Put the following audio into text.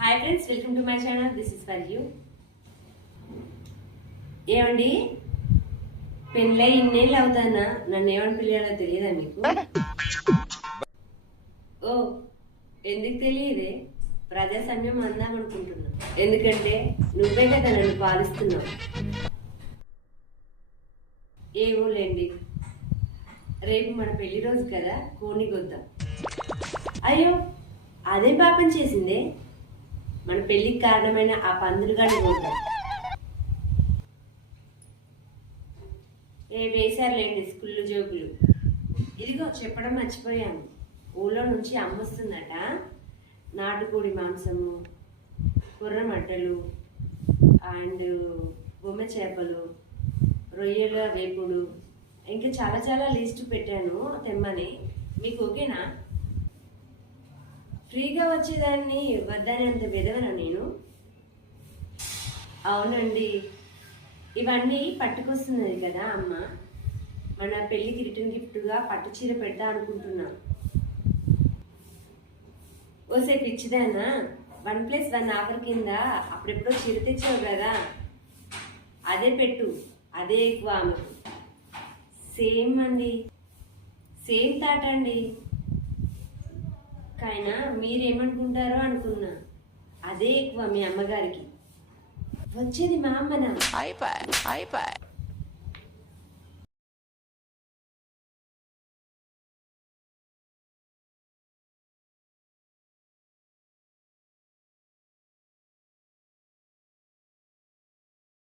Hi friends, welcome to my channel. This is for you. ఏమండి, పెళ్ళై ఇన్నేళ్ళు అవుతానా? నన్ను ఏమని పిలియాలో తెలియదా మీకు? ఓ, ఎందుకు తెలియదే? ప్రజాస్వామ్యం అందాం అనుకుంటున్నా. ఎందుకంటే నువ్వే కదా నన్ను పాలిస్తున్నావు. ఏమోలేండి, రేపు మన పెళ్లి రోజు కదా, కోని కొద్దాం. అయ్యో, అదేం పాపం చేసిందే? మన పెళ్లికి కారణమైన ఆ పందులుగానే కొద్దాం. వేశారులేండి స్కూల్లో జోకులు. ఇదిగో చెప్పడం మర్చిపోయాను, ఊళ్ళో నుంచి అమ్మొస్తుందట నాటుకోడి మాంసము, కుర్రమట్టలు అండ్ బొమ్మ చేపలు, రొయ్యల వేపుడు, ఇంకా చాలా చాలా లిస్టు పెట్టాను తెమ్మని. మీకు ఓకేనా? ఫ్రీగా వచ్చేదాన్ని వద్దని అంత విధవనా నేను? అవునండి, ఇవన్నీ పట్టుకొస్తున్నది కదా అమ్మ. మన పెళ్ళికి రిటర్న్ గిఫ్ట్గా పట్టు చీర పెడతా అనుకుంటున్నా. ఓసే పిచ్చిదానా, 1+1 ఆఫర్ కింద అప్పుడెప్పుడో చీర తెచ్చావు కదా, అదే పెట్టు. అదే ఎక్కువ ఆమెకు. సేమ్ అండి, సేమ్ థాట్ అండి. కైనా మీరేమనుకుంటారో అనుకున్నా, అదే ఎక్కువ మీ అమ్మగారికి. వచ్చేది మా అమ్మనా?